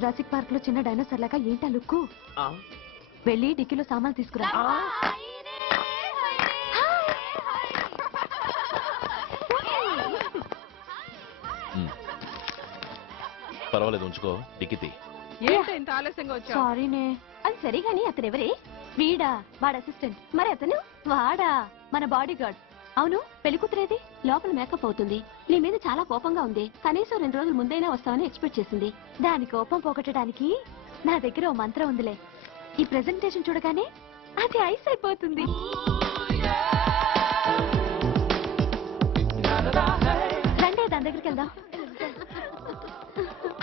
Jurassic park లో చిన్న dinosaur లాగా ఏంటా లుక్కు? వెళ్ళి డిక్కీలో సామాన్లు తీసుకురా. పర్వాలేదు, ఉంచుకో. డిక్కితి. ఇంత ఆలస్యంగా వచ్చా? సారీనే. అది సరిగాని అతను ఎవరే? వీడా, వాడు అసిస్టెంట్. మరి అతను? వాడా, మన బాడీ గార్డ్. అవును, పెళ్లి కూతురేది? లోపల మేకప్ అవుతుంది. నీ మీద చాలా కోపంగా ఉంది. కనీసం 2 రోజుల ముందైనా వస్తావని ఎక్స్పెక్ట్ చేసింది. దాని కోపం పోగొట్టడానికి నా దగ్గర ఓ మంత్రం ఉందిలే. ఈ ప్రెజెంటేషన్ చూడగానే అది ఐస్ అయిపోతుంది. రండి, దాని దగ్గరికి వెళ్దాం.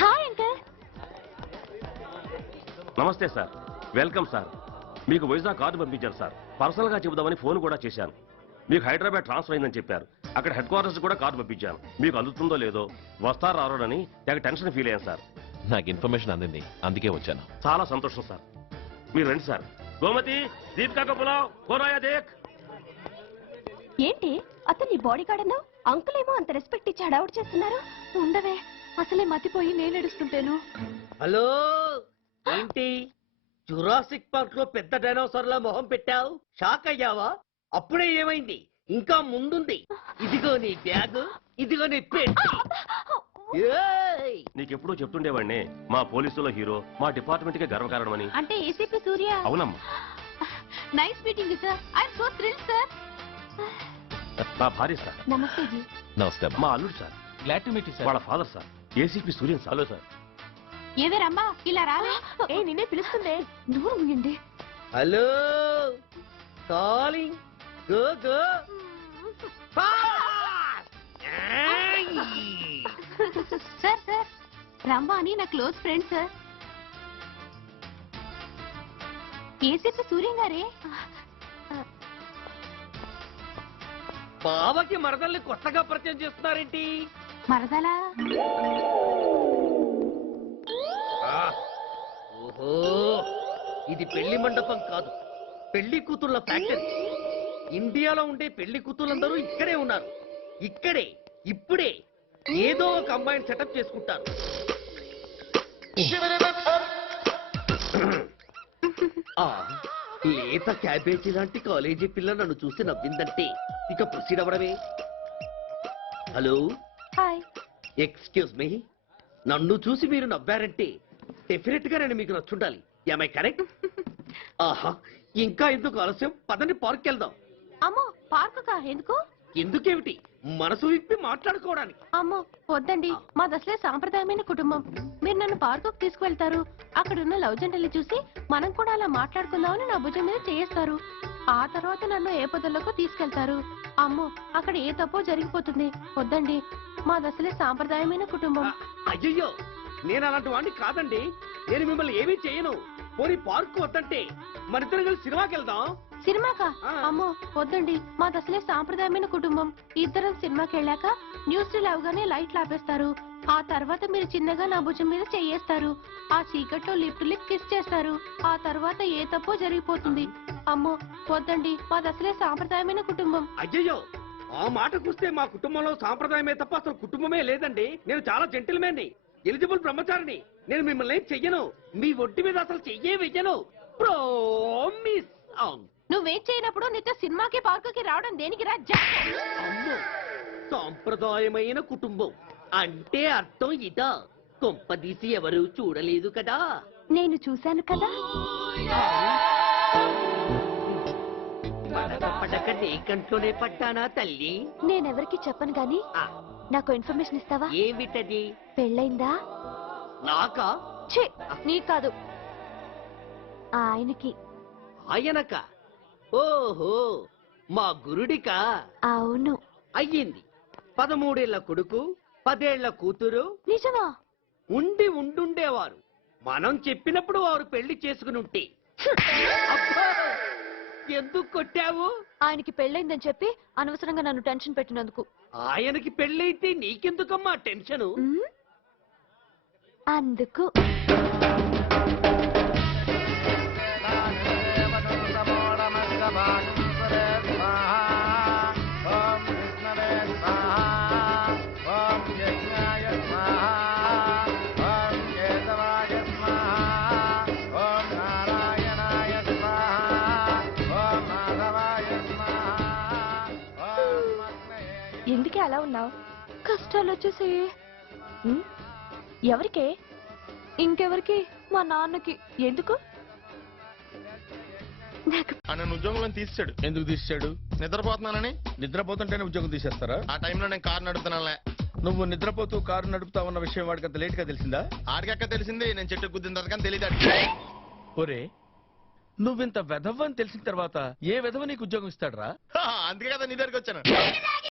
Hi uncle. నమస్తే సార్, వెల్కమ్ సార్. మీకు వైజాగ్ కార్డు పంపించారు సార్. పర్సనల్ గా చెబుదామని ఫోన్ కూడా చేశాను. మీకు హైదరాబాద్ ట్రాన్స్ఫర్ అయిందని చెప్పారు. అక్కడ హెడ్ క్వార్టర్స్ కూడా కార్డు పంపించాను. మీకు అందుతుందో లేదో, వస్తారో రారోడని నాకు టెన్షన్ ఫీల్ అయ్యాను సార్. నాకు ఇన్ఫర్మేషన్ అందింది, అందుకే వచ్చాను. చాలా సంతోషం సార్. మీరు రండి సార్. గోమతి, దీపికా పులావ్, కోరాయా దేక్. ఏంటి అతను నీ బాడీ గార్డ్ అన్నావు? అంకుల్ ఏమో అంత రెస్పెక్ట్ ఇచ్చి హడావుడు చేస్తున్నారు. ఉండవే, అసలే మతిపోయి నేను ఏడుస్తుంటేను. హలో, ఏంటి జురాసిక్ పార్క్ లో పెద్ద డైనోసార్ లా మొహం పెట్టావు? షాక్ అయ్యావా? అప్పుడే ఏమైంది? ఇంకా ముందుంది. ఇదిగో నీ బ్యాగ్, ఇదిగో నీ పెట్టి. నీకెప్పుడు చెప్తుండేవాడిని, మా పోలీసులో హీరో, మా డిపార్ట్మెంట్ కి గర్వకారణమని. అంటే ఏసీపీ సూర్య? అవునమ్మా. Nice meeting sir. I'm so thrilled sir. మా భార్య సార్. నమస్తే జీ. నమస్తే. మా అల్లుడు sir. Glad to meet you sir. వాళ్ళ father sir, ACP Suryan sir. Hello sir. ఏవే రమ్మా, ఇలా రావే. నిన్నే పిలుస్తుందే. నూరు ముయ్యండి. Hello, calling. Go go. Sir sir, రమ్మ అని నా close friend sir. ACP Suryam గారే. బావకి మరదల్ని కొత్తగా పరిచయం చేస్తున్నారేంటి? మరదలా? ఓహో, ఇది పెళ్లి మండపం కాదు, పెళ్లి కూతుళ్ళ ఫ్యాక్టరీ. ఇండియాలో ఉండే పెళ్లి కూతుళ్ళందరూ ఇక్కడే ఉన్నారు. ఇక్కడే ఇప్పుడే ఏదో ఒక అమ్మాయిని సెటప్ చేసుకుంటారు. లేత క్యాబేజీ లాంటి కాలేజీ పిల్ల నన్ను చూసి నవ్విందంటే ఇక ప్రొసీడ్ అవ్వడమే. Hello, hi. Excuse me. నన్ను చూసి మీరు నవ్వారంటే డెఫినెట్ గా నేను మీకు నచ్చుండాలి. ఏమై కరెక్ట్? ఆహా, ఇంకా ఎందుకు ఆలస్యం? పదండి, పార్క్ వెళ్దాం. అమ్మో, పార్కు కా? ఎందుకు? ఎందుకేమిటి, మనసు విప్పి మాట్లాడుకోవడానికి. అమ్మో వద్దండి, మాది అసలే సాంప్రదాయమైన కుటుంబం. మీరు నన్ను పార్కుకు తీసుకువెళ్తారు, అక్కడున్న లవ్ జంటలు చూసి మనం కూడా అలా మాట్లాడుకుందామని నా భుజం మీద చేయిస్తారు. ఆ తర్వాత నన్ను ఏ పొదల్లోకి తీసుకెళ్తారు. అమ్మో, అక్కడ ఏ తప్పో జరిగిపోతుంది. వద్దండి, మాది అసలే సాంప్రదాయమైన కుటుంబం. అయ్యయ్యో, నేను అలాంటి వాడిని కాదండి. నేను మిమ్మల్ని ఏమీ చేయను. పోనీ పార్క్ వద్దంటే మనిద్దరం కలిసి సినిమాకి వెళ్దాం. సినిమాకా? అమ్మో వద్దండి, మాది అసలే సాంప్రదాయమైన కుటుంబం. ఇద్దరం సినిమాకి వెళ్ళాక న్యూస్ అవగానే లైట్లు ఆపేస్తారు. ఆ తర్వాత మీరు చిన్నగా నా భుజం మీద చెయ్యేస్తారు. ఆ చీకట్లో లిప్ టు లిప్ కిస్ చేస్తారు. ఆ తర్వాత ఏ తప్పో జరిగిపోతుంది. అమ్మో వద్దండి, మాది అసలే సాంప్రదాయమైన కుటుంబం. అయ్యయ్యో, ఆ మాటకొస్తే మా కుటుంబంలో సాంప్రదాయమే తప్ప అసలు కుటుంబమే లేదండి. నేను చాలా జెంటిల్మెన్ని, ఎలిజిబుల్ బ్రహ్మచారిని. నేను మిమ్మల్ని ఏం చెయ్యను. మీ ఒంటి మీద అసలు చెయ్యే వెయ్యను. ప్రామిస్. నువ్వేం చేయనప్పుడు నీతో సినిమాకి పార్కుకి రావడం దేనికి రా? అమ్మో, సాంప్రదాయమైన కుటుంబం అంటే అర్థం ఇదా? కొంపదీసి ఎవరు చూడలేదు కదా? నేను చూశాను కదా. పడక నీ కంట్లోనే పడ్డానా తల్లి? నేనెవరికి చెప్పను గాని నాకు ఇన్ఫర్మేషన్ ఇస్తావా? ఏమిటది? పెళ్ళైందా? నాకా? ఛీ, నీకు కాదు, ఆయనకి. ఆయనక? ఓహో, మా గురుడికా? అవును. అయ్యింది. 13 ఏళ్ల కొడుకు, 10 ఏళ్ల కూతురు. నిజమా? ఉండుండేవారు. మనం చెప్పినప్పుడు వారు పెళ్లి చేసుకుని ఉంటే. అబ్బా, ఎందుకు కొట్టావు? ఆయనకి పెళ్ళైందని చెప్పి అనవసరంగా నన్ను టెన్షన్ పెట్టినందుకు. ఆయనకి పెళ్ళైతే నీకెందుకమ్మా టెన్షను? అందుకు. కష్టాలు వచ్చేసాయి. ఎవరికే? ఇంకెవరికి? మా నాన్నకి. ఎందుకు? నాకు నన్ను ఉద్యోగంలో తీసాడు. ఎందుకు తీసాడు? నిద్రపోతున్నానని. నిద్రపోతుంటేనే ఉద్యోగం తీసేస్తారా? ఆ టైంలో నేను కారు నడుపుతున్నానులే. నువ్వు నిద్రపోతూ కారు నడుపుతా ఉన్న విషయం వాడికి అంత లేట్ గా తెలిసిందా? ఆడికక్క తెలిసింది, నేను చెట్టు గుద్దిన తర్వాత కానీ తెలియదు. ఒరే, నువ్వింత వెధవ్ అని తెలిసిన తర్వాత ఏ వెధవ నీకు ఉద్యోగం ఇస్తాడరా? అందుకే కదా నీ దగ్గరికి వచ్చాను.